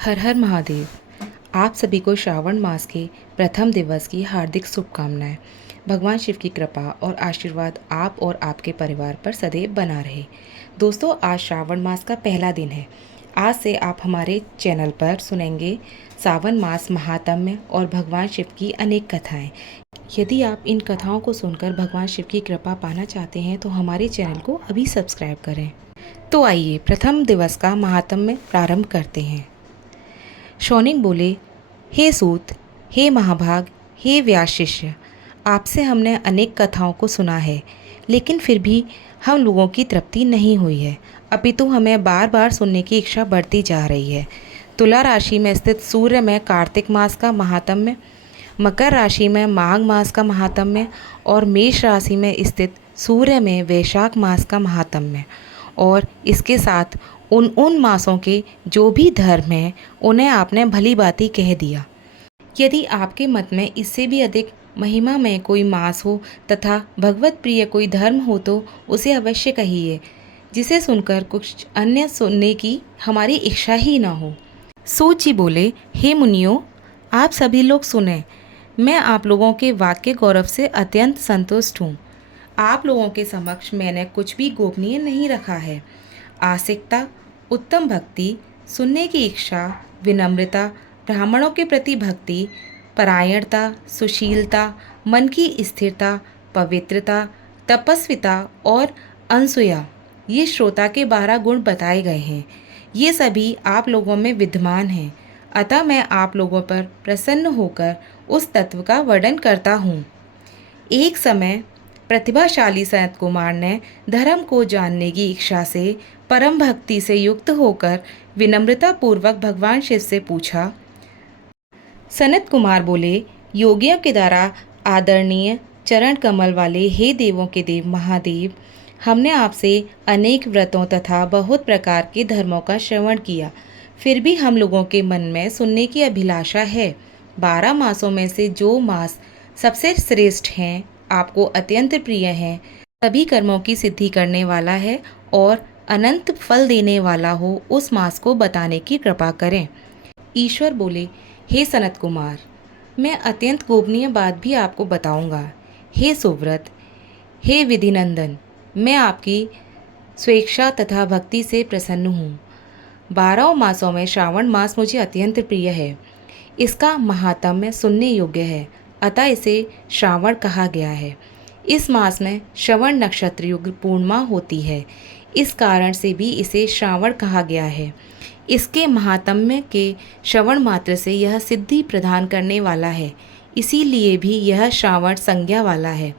हर हर महादेव। आप सभी को श्रावण मास के प्रथम दिवस की हार्दिक शुभकामनाएं। भगवान शिव की कृपा और आशीर्वाद आप और आपके परिवार पर सदैव बना रहे। दोस्तों, आज श्रावण मास का पहला दिन है। आज से आप हमारे चैनल पर सुनेंगे सावन मास महात्म्य और भगवान शिव की अनेक कथाएं। यदि आप इन कथाओं को सुनकर भगवान शिव की कृपा पाना चाहते हैं तो हमारे चैनल को अभी सब्सक्राइब करें। तो आइए प्रथम दिवस का महात्म्य प्रारंभ करते हैं। शौनिक बोले, हे सूत, हे महाभाग, हे व्यास शिष्य, आपसे हमने अनेक कथाओं को सुना है, लेकिन फिर भी हम लोगों की तृप्ति नहीं हुई है, अपितु हमें बार बार सुनने की इच्छा बढ़ती जा रही है। तुला राशि में स्थित सूर्य में कार्तिक मास का महात्म्य, मकर राशि में माघ मास का महात्म्य और मेष राशि में स्थित सूर्य में वैशाख मास का महात्म्य, और इसके साथ उन मासों के जो भी धर्म हैं उन्हें आपने भली भांति कह दिया। यदि आपके मत में इससे भी अधिक महिमा में कोई मास हो तथा भगवत प्रिय कोई धर्म हो तो उसे अवश्य कहिए, जिसे सुनकर कुछ अन्य सुनने की हमारी इच्छा ही न हो। सूत जी बोले, हे मुनियों, आप सभी लोग सुने। मैं आप लोगों के वाक्य गौरव से अत्यंत संतुष्ट हूँ। आप लोगों के समक्ष मैंने कुछ भी गोपनीय नहीं रखा है। आस्तिकता, उत्तम भक्ति, सुनने की इच्छा, विनम्रता, ब्राह्मणों के प्रति भक्ति, परायणता, सुशीलता, मन की स्थिरता, पवित्रता, तपस्विता और अनसूया, ये श्रोता के 12 गुण बताए गए हैं। ये सभी आप लोगों में विद्यमान हैं। अतः मैं आप लोगों पर प्रसन्न होकर उस तत्व का वर्णन करता हूँ। एक समय प्रतिभाशाली सनत कुमार ने धर्म को जानने की इच्छा से परम भक्ति से युक्त होकर विनम्रता पूर्वक भगवान शिव से पूछा। सनत कुमार बोले, योगियों के द्वारा आदरणीय चरण कमल वाले हे देवों के देव महादेव, हमने आपसे अनेक व्रतों तथा बहुत प्रकार के धर्मों का श्रवण किया, फिर भी हम लोगों के मन में सुनने की अभिलाषा है। 12 मासों में से जो मास सबसे श्रेष्ठ हैं, आपको अत्यंत प्रिय हैं, सभी कर्मों की सिद्धि करने वाला है और अनंत फल देने वाला हो, उस मास को बताने की कृपा करें। ईश्वर बोले, हे सनत कुमार, मैं अत्यंत गोपनीय बात भी आपको बताऊंगा। हे सुव्रत, हे विधिनंदन, मैं आपकी स्वेच्छा तथा भक्ति से प्रसन्न हूँ। 12 मासों में श्रावण मास मुझे अत्यंत प्रिय है। इसका महात्म्य सुनने योग्य है, अतः इसे श्रावण कहा गया है। इस मास में श्रवण नक्षत्र युग पूर्णिमा होती है, इस कारण से भी इसे श्रावण कहा गया है। इसके महात्म्य के श्रवण मात्र से यह सिद्धि प्रदान करने वाला है, इसीलिए भी यह श्रावण संज्ञा वाला है।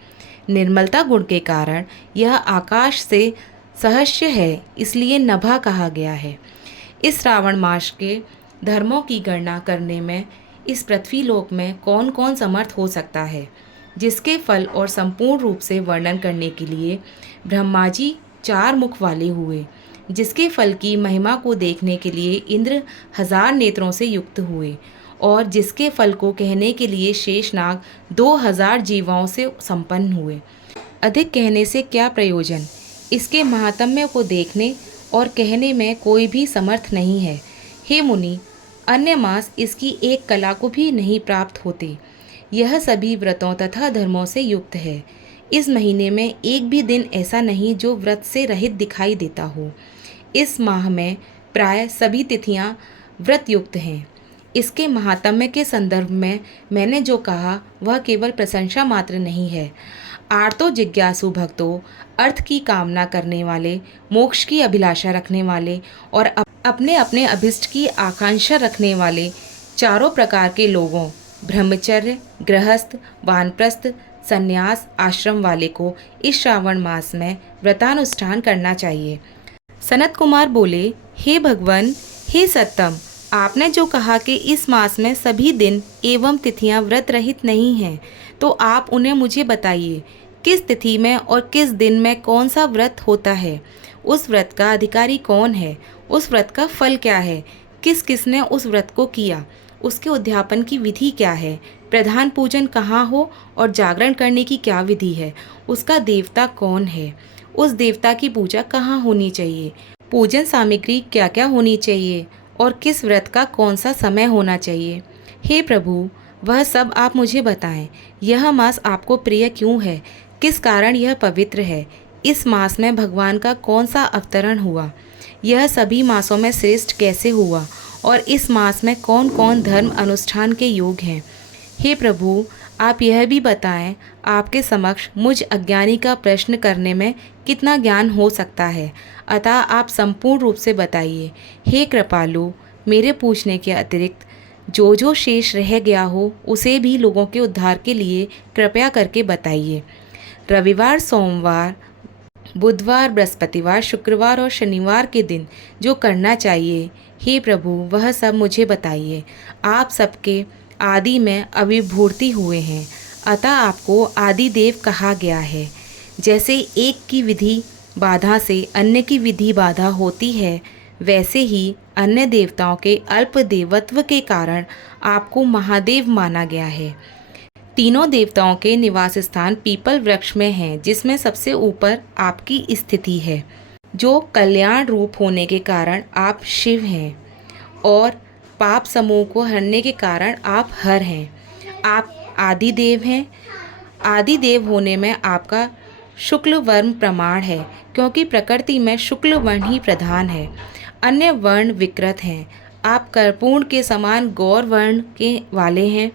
निर्मलता गुण के कारण यह आकाश से सहस्य है, इसलिए नभा कहा गया है। इस श्रावण मास के धर्मों की गणना करने में इस पृथ्वी लोक में कौन कौन समर्थ हो सकता है, जिसके फल और संपूर्ण रूप से वर्णन करने के लिए ब्रह्मा जी 4 मुख वाले हुए, जिसके फल की महिमा को देखने के लिए इंद्र 1000 नेत्रों से युक्त हुए, और जिसके फल को कहने के लिए शेषनाग 2000 जीवाओं से संपन्न हुए। अधिक कहने से क्या प्रयोजन, इसके महात्म्य को देखने और कहने में कोई भी समर्थ नहीं है। हे मुनि, अन्य मास इसकी एक कला को भी नहीं प्राप्त होते। यह सभी व्रतों तथा धर्मों से युक्त है। इस महीने में एक भी दिन ऐसा नहीं जो व्रत से रहित दिखाई देता हो। इस माह में प्राय सभी तिथियां व्रत युक्त हैं। इसके महात्म्य के संदर्भ में मैंने जो कहा वह केवल प्रशंसा मात्र नहीं है। आर्तो जिज्ञासु भक्तों, अर्थ की कामना करने वाले, मोक्ष की अभिलाषा रखने वाले और अपने अपने अभिष्ट की आकांक्षा रखने वाले चारों प्रकार के लोगों, ब्रह्मचर्य, गृहस्थ, वानप्रस्थ, संन्यास आश्रम वाले को इस श्रावण मास में व्रतानुष्ठान करना चाहिए। सनत कुमार बोले, हे भगवान, हे सत्तम, आपने जो कहा कि इस मास में सभी दिन एवं तिथियां व्रत रहित नहीं हैं, तो आप उन्हें मुझे बताइए। किस तिथि में और किस दिन में कौन सा व्रत होता है, उस व्रत का अधिकारी कौन है, उस व्रत का फल क्या है, किस किसने उस व्रत को किया, उसके उद्यापन की विधि क्या है, प्रधान पूजन कहाँ हो और जागरण करने की क्या विधि है, उसका देवता कौन है, उस देवता की पूजा कहाँ होनी चाहिए, पूजन सामग्री क्या क्या होनी चाहिए और किस व्रत का कौन सा समय होना चाहिए। हे प्रभु, वह सब आप मुझे बताएं। यह मास आपको प्रिय क्यों है? किस कारण यह पवित्र है? इस मास में भगवान का कौन सा अवतरण हुआ? यह सभी मासों में श्रेष्ठ कैसे हुआ? और इस मास में कौन कौन धर्म अनुष्ठान के योग हैं? हे प्रभु, आप यह भी बताएं, आपके समक्ष मुझ अज्ञानी का प्रश्न करने में कितना ज्ञान हो सकता है, अतः आप संपूर्ण रूप से बताइए। हे कृपालु, मेरे पूछने के अतिरिक्त जो जो शेष रह गया हो उसे भी लोगों के उद्धार के लिए कृपया करके बताइए। रविवार, सोमवार, बुधवार, बृहस्पतिवार, शुक्रवार और शनिवार के दिन जो करना चाहिए, हे प्रभु, वह सब मुझे बताइए। आप सबके आदि में अविभूति हुए हैं, अतः आपको आदि देव कहा गया है। जैसे एक की विधि बाधा से अन्य की विधि बाधा होती है, वैसे ही अन्य देवताओं के अल्प देवत्व के कारण आपको महादेव माना गया है। तीनों देवताओं के निवास स्थान पीपल वृक्ष में हैं, जिसमें सबसे ऊपर आपकी स्थिति है। जो कल्याण रूप होने के कारण आप शिव हैं और पाप समूह को हरने के कारण आप हर हैं। आप आदि देव हैं। आदि देव होने में आपका शुक्ल वर्ण प्रमाण है, क्योंकि प्रकृति में शुक्ल वर्ण ही प्रधान है, अन्य वर्ण विकृत हैं। आप कर्पूर्ण के समान गौर वर्ण के वाले हैं,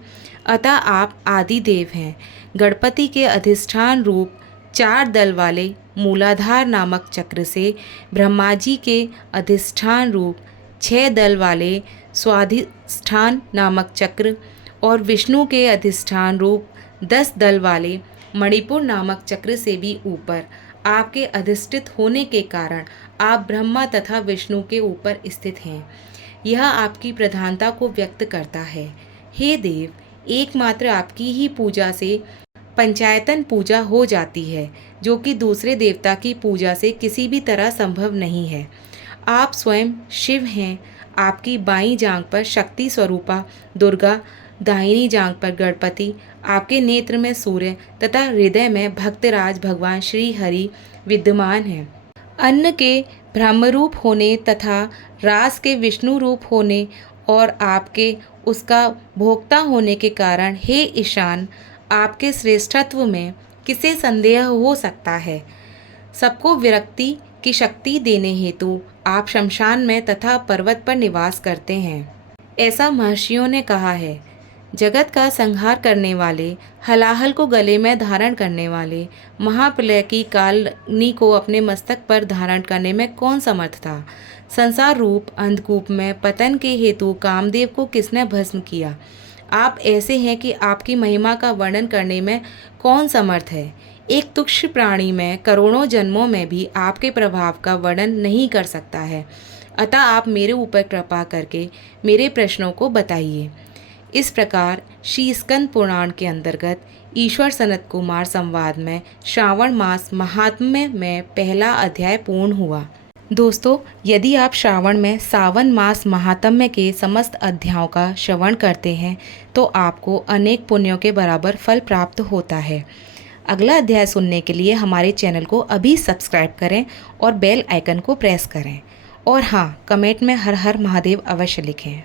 अतः आप आदि देव हैं। गणपति के अधिष्ठान रूप 4 दल वाले मूलाधार नामक चक्र से ब्रह्मा जी के अधिष्ठान रूप 6 दल वाले स्वाधिष्ठान नामक चक्र और विष्णु के अधिष्ठान रूप 10 दल वाले मणिपुर नामक चक्र से भी ऊपर आपके अधिष्ठित होने के कारण आप ब्रह्मा तथा विष्णु के ऊपर स्थित हैं। यह आपकी प्रधानता को व्यक्त करता है। हे देव, एकमात्र आपकी ही पूजा से पंचायतन पूजा हो जाती है, जो कि दूसरे देवता की पूजा से किसी भी तरह संभव नहीं है। आप स्वयं शिव हैं। आपकी बाईं जांघ पर शक्ति स्वरूपा दुर्गा, दाहिनी जांघ पर गणपति, आपके नेत्र में सूर्य तथा हृदय में भक्तराज भगवान श्री हरि विद्यमान हैं। अन्न के ब्रह्मरूप होने तथा रास के विष्णु रूप होने और आपके उसका भोक्ता होने के कारण हे ईशान, आपके श्रेष्ठत्व में किसे संदेह हो सकता है? सबको विरक्ति की शक्ति देने हेतु आप शमशान में तथा पर्वत पर निवास करते हैं, ऐसा महर्षियों ने कहा है। जगत का संहार करने वाले, हलाहल को गले में धारण करने वाले, महाप्रलय की कालनी को अपने मस्तक पर धारण करने में कौन समर्थ था? संसार रूप अंधकूप में पतन के हेतु कामदेव को किसने भस्म किया? आप ऐसे हैं कि आपकी महिमा का वर्णन करने में कौन समर्थ है? एक तुच्छ प्राणी में करोड़ों जन्मों में भी आपके प्रभाव का वर्णन नहीं कर सकता है, अतः आप मेरे ऊपर कृपा करके मेरे प्रश्नों को बताइए। इस प्रकार श्री स्कंद पुराण के अंतर्गत ईश्वर सनत कुमार संवाद में श्रावण मास महात्म्य में पहला अध्याय पूर्ण हुआ। दोस्तों, यदि आप श्रावण में सावन मास महात्म्य के समस्त अध्यायों का श्रवण करते हैं तो आपको अनेक पुण्यों के बराबर फल प्राप्त होता है। अगला अध्याय सुनने के लिए हमारे चैनल को अभी सब्सक्राइब करें और बेल आइकन को प्रेस करें। और हाँ, कमेंट में हर हर महादेव अवश्य लिखें।